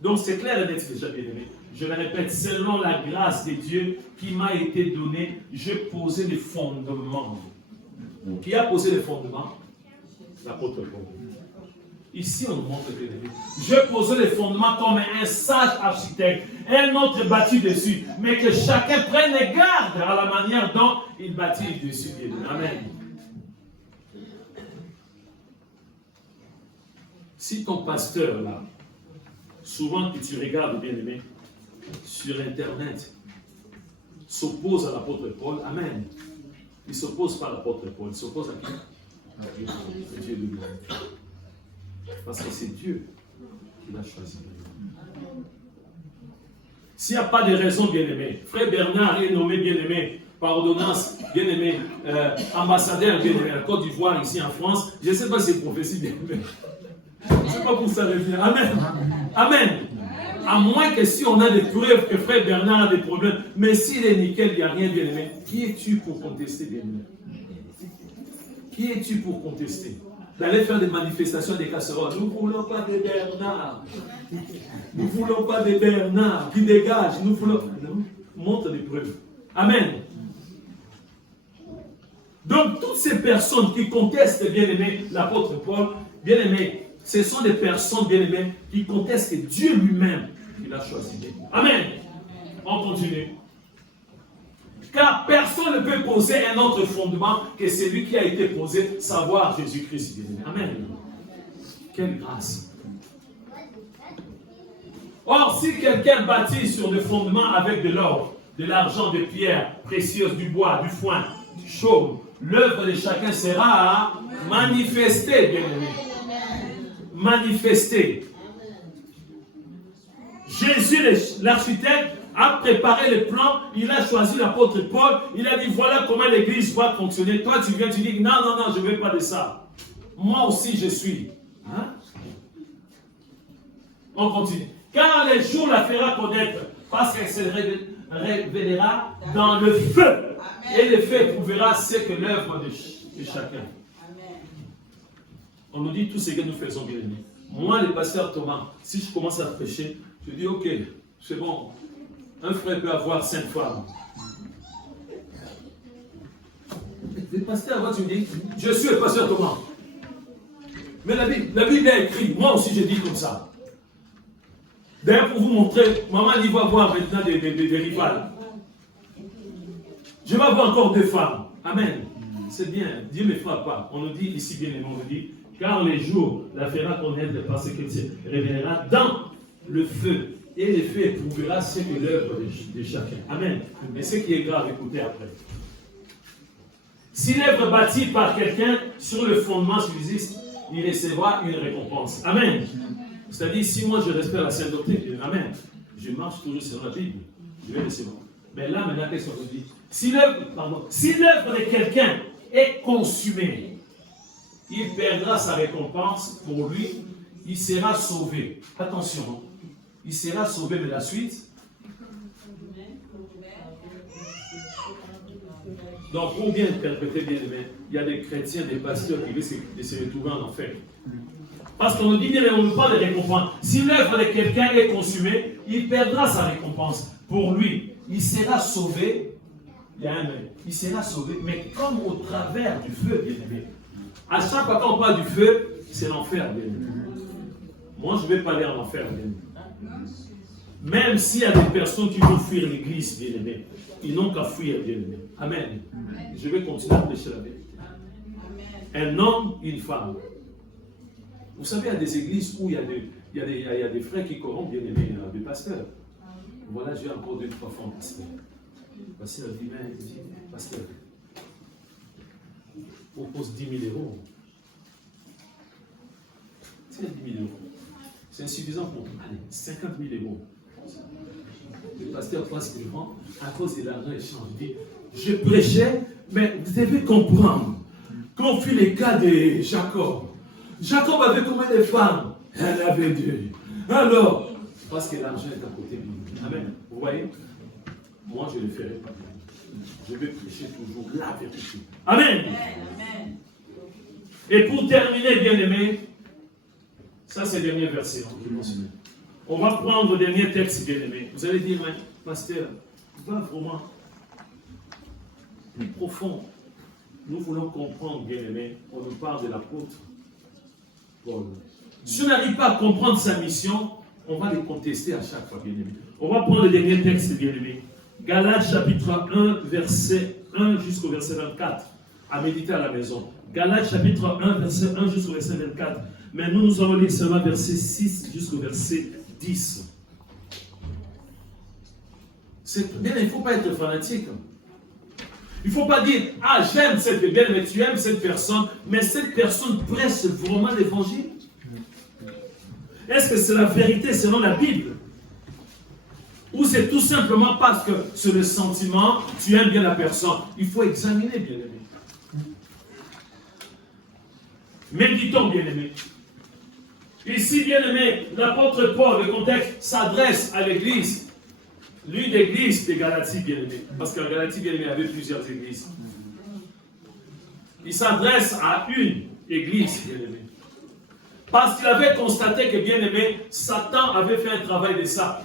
Donc c'est clair et net déjà, bien aimé. Je le répète, selon la grâce de Dieu qui m'a été donnée, je posais les fondements. Qui a posé les fondements? L'apôtre Paul. Ici, on nous montre, bien aimé. Je posais les fondements comme un sage architecte, un autre bâtit dessus, mais que chacun prenne garde à la manière dont il bâtit dessus. Bien aimé. Amen. Si ton pasteur, là, souvent que tu regardes, bien aimé, sur Internet, s'oppose à l'apôtre Paul, amen. Il ne s'oppose pas à l'apôtre Paul, il s'oppose à qui? À Dieu, Dieu lui-même. Parce que c'est Dieu qui l'a choisi. S'il n'y a pas de raison, bien-aimé, frère Bernard est nommé bien-aimé, par ordonnance, bien-aimé, ambassadeur bien-aimé à la Côte d'Ivoire, ici en France. Je ne sais pas si c'est prophétie bien-aimé. Je ne sais pas pour ça revient. Amen. Amen. À moins que si on a des preuves que frère Bernard a des problèmes, mais s'il est nickel, il n'y a rien, bien-aimé. Qui es-tu pour contester, bien-aimé? Qui es-tu pour contester? D'aller faire des manifestations des casseroles. Nous ne voulons pas de Bernard. Nous ne voulons pas de Bernard qui dégage. Nous voulons. Non. Montre des preuves. Amen. Donc, toutes ces personnes qui contestent, bien-aimé, l'apôtre Paul, bien-aimé, ce sont des personnes, bien-aimées, qui contestent Dieu lui-même qu'il a choisi. Amen. On continue. Car personne ne peut poser un autre fondement que celui qui a été posé, savoir Jésus-Christ. Amen. Quelle grâce. Or, si quelqu'un bâtit sur le fondement avec de l'or, de l'argent, des pierres précieuses, du bois, du foin, du chaume, l'œuvre de chacun sera manifestée, bien-aimé. Manifestée. Jésus, l'architecte, a préparé le plan, il a choisi l'apôtre Paul, il a dit voilà comment l'église va fonctionner. Toi tu viens, tu dis non, je ne veux pas de ça. Moi aussi je suis. Hein? On continue. Car les jours la fera connaître, parce qu'elle se révélera dans le feu. Et le feu prouvera ce que l'œuvre de chacun. Amen. On nous dit tout ce que nous faisons bien. Moi, le pasteur Thomas, si je commence à prêcher, je dis ok, c'est bon. Un frère peut avoir 5 femmes. Le pasteur, tu me dis, je suis le pasteur Thomas. Mais la Bible a écrit, moi aussi je dis comme ça. D'ailleurs, pour vous montrer, maman, il va voir maintenant des rivales. Je vais avoir encore 2 femmes. Amen. C'est bien, Dieu ne fera pas. On nous dit ici bien, on nous dit, car les jours la fera connaître parce qu'il se révélera dans le feu. Et le feu éprouvera ce que l'œuvre de chacun. Amen. Mais ce qui est grave, écoutez après. Si l'œuvre bâtie par quelqu'un sur le fondement subsiste, il recevra une récompense. Amen. C'est-à-dire, si moi je respecte la sainte doctrine, amen, je marche toujours sur la Bible, je vais recevoir. Mais là, maintenant, qu'est-ce qu'on dit? Si l'œuvre de quelqu'un est consumée, il perdra sa récompense pour lui, il sera sauvé. Attention. Il sera sauvé de la suite. Donc, pour bien interpréter, bien aimé, il y a des chrétiens, des pasteurs qui risquent de se retrouver en enfer. Parce qu'on nous dit, bien, on nous parle de récompense. Si l'œuvre de quelqu'un est consumée, il perdra sa récompense. Pour lui, il sera sauvé. Il y a un mais. Il sera sauvé, mais comme au travers du feu, bien aimé. À chaque fois qu'on parle du feu, c'est l'enfer, bien aimé. Moi, je ne vais pas aller en enfer, bien aimé. Même s'il y a des personnes qui vont fuir l'église, bien aimé, ils n'ont qu'à fuir, bien aimé. Amen. Je vais continuer à prêcher la vérité. Un homme, une femme. Vous savez, il y a des églises où il y a des frères qui corrompent, bien aimé, des pasteurs. Voilà, j'ai encore 2 ou 3 femmes pasteurs. Pasteur dit, pasteur, on pose 10 000 euros. C'est 10 000 euros. C'est insuffisant pour 50 000 euros. Le pasteur passe devant, à cause de l'argent échange. Il dit, je prêchais, mais vous devez comprendre qu'on fit les cas de Jacob. Jacob avait combien de femmes? Elle avait 2. Alors, parce que l'argent est à côté de lui. Amen. Vous voyez? Moi, je ne le ferai pas. Je vais prêcher toujours la vérité. Amen. Amen. Et pour terminer, bien aimé, ça c'est le dernier verset. On va prendre le dernier texte, bien aimé. Vous allez dire, ouais, pasteur, va vraiment plus profond. Nous voulons comprendre, bien aimé, on nous parle de l'apôtre Paul. Si on n'arrive pas à comprendre sa mission, on va les contester à chaque fois, bien aimé. On va prendre le dernier texte, bien aimé. Galates chapitre 1, verset 1 jusqu'au verset 24. À méditer à la maison. Galates chapitre 1, verset 1 jusqu'au verset 24. Mais nous allons lire seulement verset 6 jusqu'au verset 10. Bien, il ne faut pas être fanatique. Il ne faut pas dire, ah j'aime cette bébé, mais tu aimes cette personne, mais cette personne prêche vraiment l'évangile. Est-ce que c'est la vérité selon la Bible? Ou c'est tout simplement parce que c'est le sentiment, tu aimes bien la personne. Il faut examiner, bien-aimé. Méditons, bien-aimé. Ici, bien-aimé, l'apôtre Paul, le contexte, s'adresse à l'église. L'une des églises de Galatie, bien-aimé. Parce qu'en Galatie, bien-aimé, il y avait plusieurs églises. Il s'adresse à une église, bien-aimé. Parce qu'il avait constaté que, bien-aimé, Satan avait fait un travail de ça.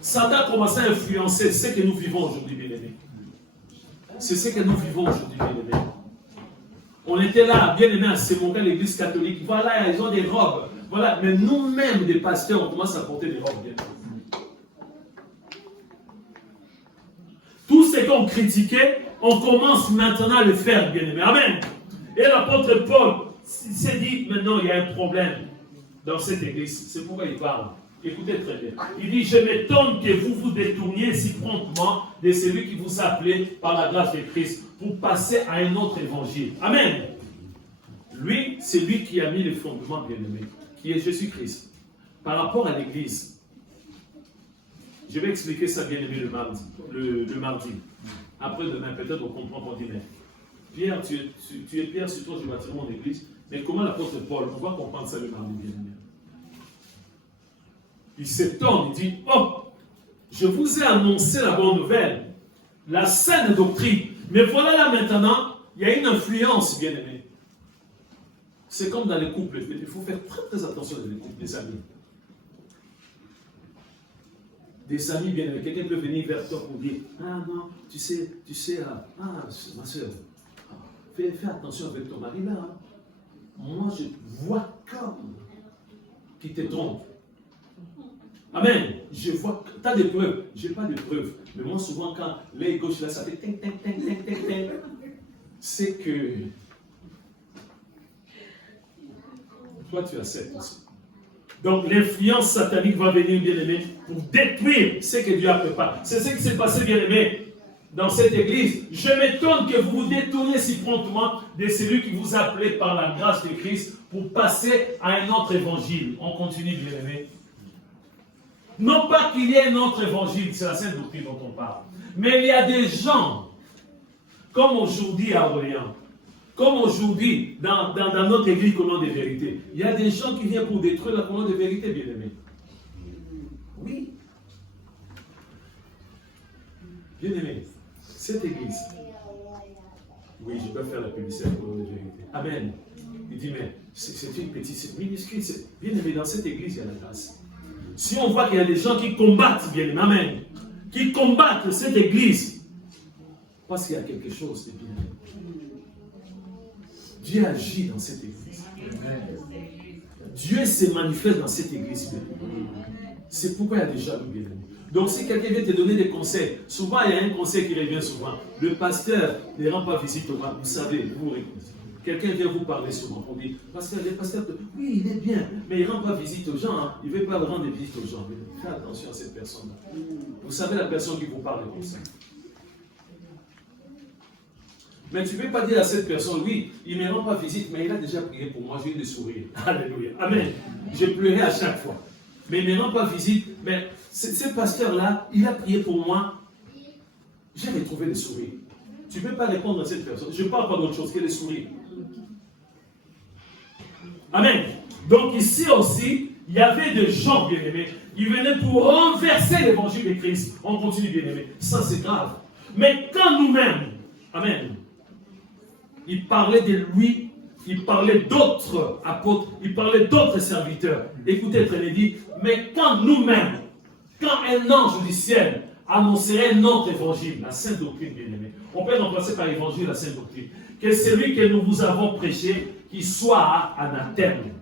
Satan commençait à influencer ce que nous vivons aujourd'hui, bien-aimé. C'est ce que nous vivons aujourd'hui, bien-aimé. On était là, bien-aimé, à Sémonca, l'église catholique. Voilà, ils ont des robes. Voilà, mais nous-mêmes, des pasteurs, on commence à porter des robes, bien-aimé. Tout ce qu'on critiquait, on commence maintenant à le faire, bien-aimé. Amen. Et l'apôtre Paul s'est dit, maintenant, il y a un problème dans cette église. C'est pourquoi il parle. Écoutez très bien. Il dit, je m'étonne que vous vous détourniez si promptement de celui qui vous a appelé par la grâce de Christ pour passer à un autre évangile. Amen. Lui, c'est lui qui a mis les fondements, bien-aimé, qui est Jésus-Christ. Par rapport à l'église, je vais expliquer ça, bien-aimé, le mardi. Après demain, peut-être on comprend qu'on dit, mais Pierre, tu es Pierre, sur toi je bâtirai mon église. Mais comment l'apôtre Paul, on va comprendre ça le mardi, bien-aimé. Il s'étonne, il dit, oh, je vous ai annoncé la bonne nouvelle, la saine doctrine. Mais voilà là maintenant, il y a une influence, bien-aimé. C'est comme dans les couples, il faut faire très très attention dans les couples, des amis. Des amis, bien-aimés, quelqu'un peut venir vers toi pour dire, ah non, tu sais, ma soeur, fais attention avec ton mari là. Hein. Moi, je vois comme qui te trompe. Amen. Je vois, tu as des preuves. Je n'ai pas de preuves. Mais moi, souvent, quand l'œil gauche, là, ça fait ting, ting, ting, ting, ting, ting, c'est que toi, tu acceptes aussi. Donc, l'influence satanique va venir, bien-aimé, pour détruire ce que Dieu a préparé. C'est ce qui s'est passé, bien-aimé, dans cette église. Je m'étonne que vous vous détourniez si promptement de celui qui vous a appelé par la grâce de Christ pour passer à un autre évangile. On continue, bien-aimé. Non pas qu'il y ait un autre évangile, c'est la sainte doctrine dont on parle. Mais il y a des gens, comme aujourd'hui à Orléans, comme aujourd'hui dans notre église Colonne de Vérité, il y a des gens qui viennent pour détruire la Colonne de Vérité, bien-aimé. Oui. Bien-aimé, cette église, oui, je peux faire la publicité à la Colonne de Vérité. Amen. Il dit, mais c'est une petite, c'est minuscule. Bien-aimé, dans cette église, il y a la grâce. Si on voit qu'il y a des gens qui combattent, bien, amen, qui combattent cette église, parce qu'il y a quelque chose de bien. Dieu agit dans cette église. Dieu se manifeste dans cette église. C'est pourquoi il y a des gens bien. Donc si quelqu'un vient te donner des conseils, souvent il y a un conseil qui revient souvent. Le pasteur ne rend pas visite aux gens. Vous savez, vous quelqu'un vient vous parler souvent, on dit, pasteur, le pasteur, oui, il est bien, mais il ne rend pas visite aux gens, hein. Il ne veut pas rendre visite aux gens. Faites attention à cette personne-là. Vous savez la personne qui vous parle comme ça. Mais tu ne peux pas dire à cette personne, oui, il ne me rend pas visite, mais il a déjà prié pour moi, j'ai eu des sourires. Alléluia. Amen. J'ai pleuré à chaque fois. Mais il ne me rend pas visite, mais ce pasteur-là, il a prié pour moi, j'ai retrouvé des sourires. Tu ne peux pas répondre à cette personne. Je ne parle pas d'autre chose que des sourires. Amen. Donc ici aussi, il y avait des gens, bien-aimés, qui venaient pour renverser l'évangile de Christ. On continue, bien-aimés. Ça, c'est grave. Mais quand nous-mêmes, amen, il parlait de lui, il parlait d'autres apôtres, il parlait d'autres serviteurs. Écoutez, très bien dit, mais quand nous-mêmes, quand un ange du ciel annoncerait notre évangile, la sainte doctrine, bien-aimés, on peut remplacer par évangile la sainte doctrine, que celui que nous vous avons prêché, qu'il soit anathème,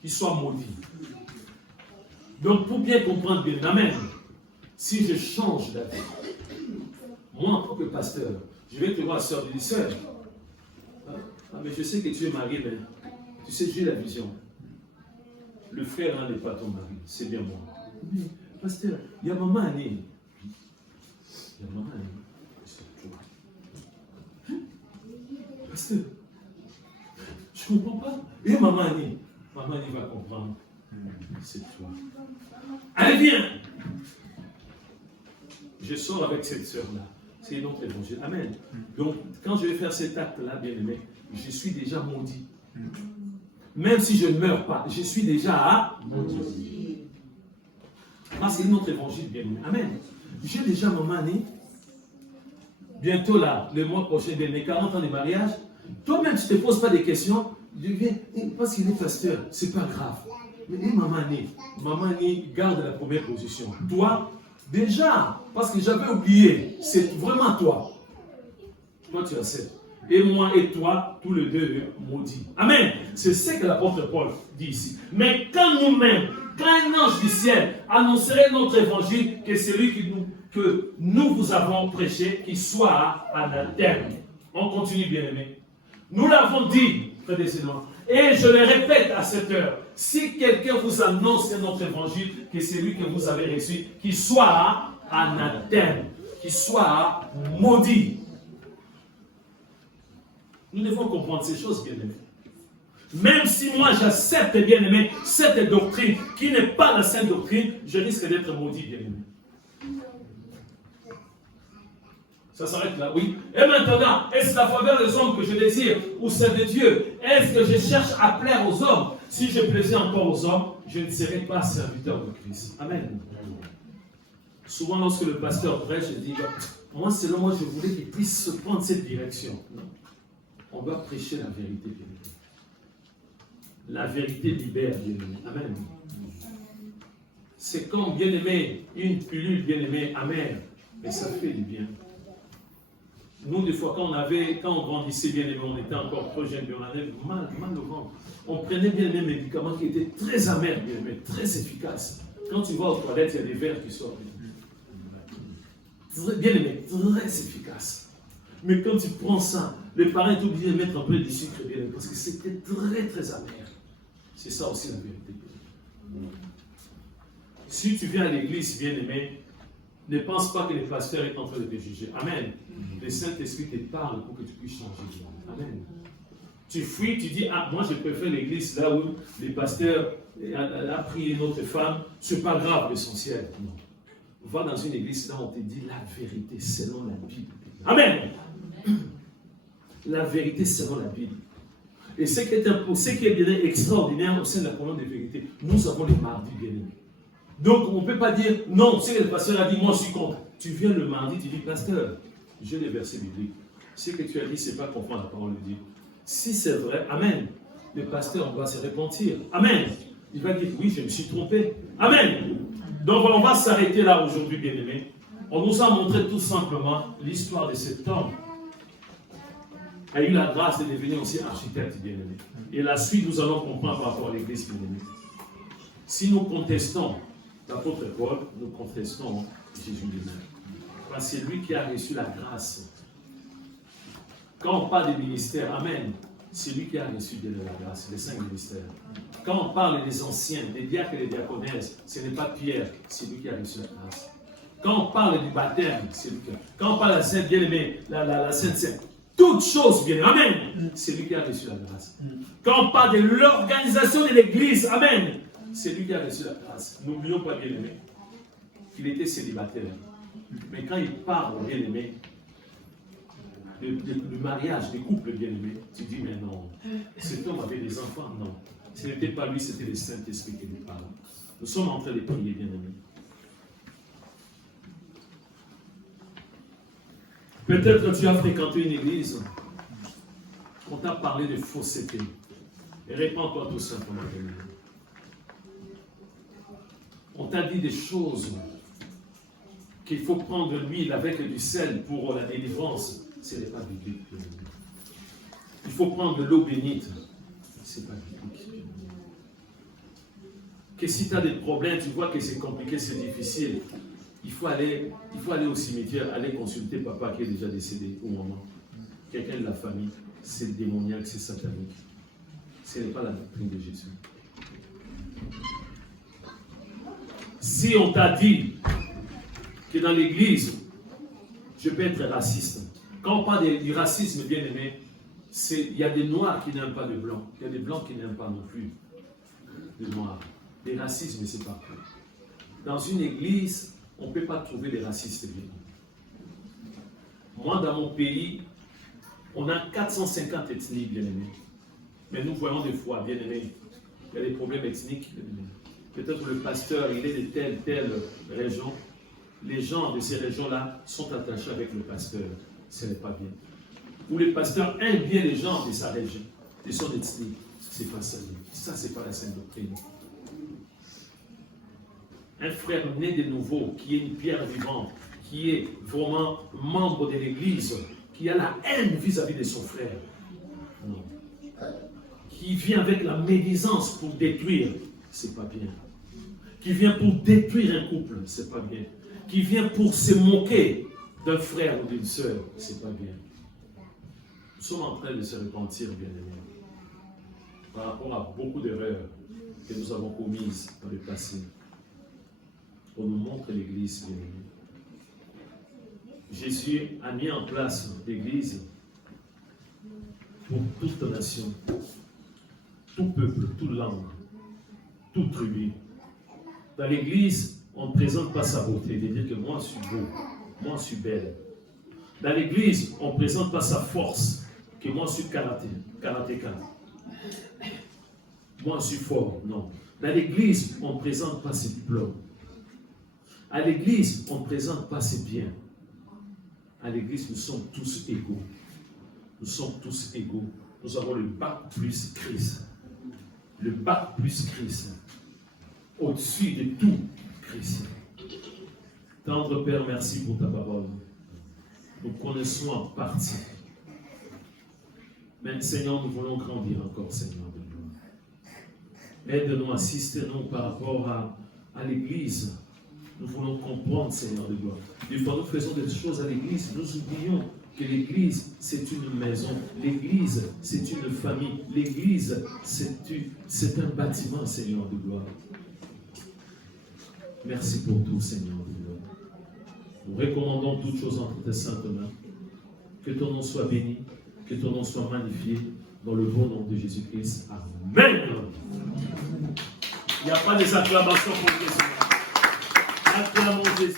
qu'il soit maudit. Donc, pour bien comprendre bien, amen, si je change d'avis, moi, en tant que pasteur, je vais te voir, sœur, je dis, sœur, mais je sais que tu es marié, mais tu sais, j'ai la vision. Le frère n'est pas ton mari, c'est bien moi. Mais, pasteur, il y a maman Annie. Il y a maman Annie. Pasteur, je ne comprends pas. Et maman Annie va comprendre. C'est toi. Allez, viens. Je sors avec cette sœur-là. C'est notre évangile. Amen. Donc, quand je vais faire cet acte-là, bien aimé, je suis déjà maudit. Même si je ne meurs pas, je suis déjà maudit. Parce que c'est notre évangile, bien aimé. Amen. J'ai déjà mon année. Bientôt là, le mois prochain, mes 40 ans de mariage. Toi-même, tu ne te poses pas des questions. Je viens, parce qu'il est pasteur, c'est pas grave. Mais maman Annie garde la première position. Toi, déjà, parce que j'avais oublié, c'est vraiment toi. Toi, tu acceptes. Et moi et toi, tous les deux maudits. Amen. C'est ce que l'apôtre Paul dit ici. Mais quand nous-mêmes, quand un ange du ciel annoncerait notre évangile, que celui que nous vous avons prêché, qu'il soit anathème. On continue, bien aimé. Nous l'avons dit, frères et sœurs, et je le répète à cette heure, si quelqu'un vous annonce notre évangile, que celui que vous avez reçu, qu'il soit anathème, qu'il soit maudit. Nous devons comprendre ces choses, bien aimés. Même si moi j'accepte, bien aimé, cette doctrine qui n'est pas la sainte doctrine, je risque d'être maudit, bien aimé. Ça s'arrête là, oui. Et maintenant, est-ce la faveur des hommes que je désire ou celle de Dieu? Est-ce que je cherche à plaire aux hommes? Si je plaisais encore aux hommes, je ne serais pas serviteur de Christ. Amen. Souvent, lorsque le pasteur prêche, je dis, moi, selon moi, je voulais qu'il puisse se prendre cette direction. Non. On doit prêcher la vérité, bien aimé. La vérité libère, bien aimé. Amen. C'est comme, bien aimé, une pilule, bien aimé, amère. Mais ça fait du bien. Nous, des fois, quand on grandissait, bien aimé, on était encore trop jeunes, on avait mal au ventre. On prenait bien aimé des médicaments qui étaient très amers, bien aimé, très efficaces. Quand tu vas aux toilettes, il y a des verres qui sortent. Bien aimé, très efficaces. Mais quand tu prends ça, les parents étaient obligés de mettre un peu de sucre, bien aimé, parce que c'était très, très amer. C'est ça aussi la vérité. Si tu viens à l'église, bien aimé, ne pense pas que le pasteur est en train de te juger. Amen. Le Saint-Esprit te parle pour que tu puisses changer. Amen. Tu fuis, tu dis, ah, moi je préfère l'église là où le pasteur a prié notre femme. C'est pas grave, l'essentiel. Non. Va dans une église là où on te dit la vérité selon la Bible. Amen. La vérité selon la Bible. Et ce qui est bien extraordinaire au sein de la colonne de vérité, nous avons les mardis bien aimés. Donc, on ne peut pas dire, non, c'est que le pasteur a dit, moi je suis contre. Tu viens le mardi, tu dis, pasteur, j'ai les versets bibliques. Ce que tu as dit, ce n'est pas conforme à la parole de Dieu. Si c'est vrai, amen. Le pasteur va se repentir. Amen. Il va dire, oui, je me suis trompé. Amen. Donc, on va s'arrêter là aujourd'hui, bien-aimés. On nous a montré tout simplement l'histoire de cet homme. Il a eu la grâce de devenir aussi architecte, bien-aimé. Et la suite, nous allons comprendre par rapport à l'église, bien-aimé. Si nous contestons l'apôtre Paul, nous contestons Jésus lui-même. Parce que c'est lui qui a reçu la grâce. Quand on parle des ministères, amen, c'est lui qui a reçu de la grâce, les 5 ministères. Quand on parle des anciens, des diacres et des diaconesses, ce n'est pas Pierre, c'est lui qui a reçu la grâce. Quand on parle du baptême, c'est lui qui a. Quand on parle de la Sainte Bien-Aimée, la Sainte Sainte, toutes choses bien, amen, c'est lui qui a reçu la grâce. Quand on parle de l'organisation de l'Église, amen, c'est lui qui a reçu la grâce. N'oublions pas, bien-aimé, qu'il était célibataire. Mais quand il parle, bien-aimé, du mariage, des couples bien-aimés, tu dis, mais non, cet homme avait des enfants, non. Ce n'était pas lui, c'était le Saint-Esprit qui lui parle. Nous sommes en train de prier, bien-aimés. Peut-être que tu as fréquenté une église, on t'a parlé de fausseté. Et réponds-toi tout simplement, bien-aimé. On t'a dit des choses qu'il faut prendre de l'huile avec du sel pour la délivrance. Ce n'est pas biblique. Il faut prendre de l'eau bénite. Ce n'est pas biblique. Que si tu as des problèmes, tu vois que c'est compliqué, c'est difficile, il faut aller au cimetière, aller consulter papa qui est déjà décédé ou maman. Quelqu'un de la famille. C'est démoniaque, c'est satanique. Ce n'est pas la doctrine de Jésus. Si on t'a dit que dans l'église, je peux être raciste. Quand on parle du racisme, bien aimé, il y a des noirs qui n'aiment pas les blancs. Il y a des blancs qui n'aiment pas non plus les noirs. Les racismes, c'est partout. Dans une église, on ne peut pas trouver des racistes. Moi, dans mon pays, on a 450 ethnies, bien-aimés. Mais nous voyons des fois, bien-aimés, il y a des problèmes ethniques. Peut-être que le pasteur, il est de telle région. Les gens de ces régions-là sont attachés avec le pasteur. Ce n'est pas bien. Ou le pasteur aime bien les gens de sa région, de son ethnie. Ce n'est pas ça. Ça, ce n'est pas la sainte doctrine. Un frère né de nouveau, qui est une pierre vivante, qui est vraiment membre de l'Église, qui a la haine vis-à-vis de son frère, non. Qui vient avec la médisance pour détruire, c'est pas bien. Qui vient pour détruire un couple, c'est pas bien. Qui vient pour se moquer d'un frère ou d'une sœur, c'est pas bien. Nous sommes en train de se repentir, bien-aimés, par rapport à beaucoup d'erreurs que nous avons commises dans le passé. On nous montre l'Église, bien-aimés. Jésus a mis en place l'Église pour toute nation, tout peuple, toute langue, toute tribu. Dans l'Église, on ne présente pas sa beauté, de dire que moi je suis beau, moi je suis belle. Dans l'Église, on ne présente pas sa force, que moi je suis karatéka. Moi je suis fort, non. Dans l'Église, on ne présente pas ses diplômes. À l'Église, on ne présente pas ses biens. À l'Église, nous sommes tous égaux. Nous sommes tous égaux. Nous avons le bac plus Christ. Le bac plus Christ. Au-dessus de tout Christ. Tendre Père, merci pour ta parole. Nous connaissons en partie. Mais Seigneur, nous voulons grandir encore, Seigneur de gloire. Aide-nous, assiste-nous par rapport à l'Église. Nous voulons comprendre, Seigneur de gloire. Des fois, nous faisons des choses à l'Église. Nous oublions que l'Église, c'est une maison. L'Église, c'est une famille. L'Église, c'est un bâtiment, Seigneur de gloire. Merci pour tout, Seigneur de gloire. Nous recommandons toutes choses entre tes saintes mains. Que ton nom soit béni, que ton nom soit magnifié, dans le beau nom de Jésus-Christ. Amen. Il n'y a pas des acclamations pour Jésus. Acclamons Jésus.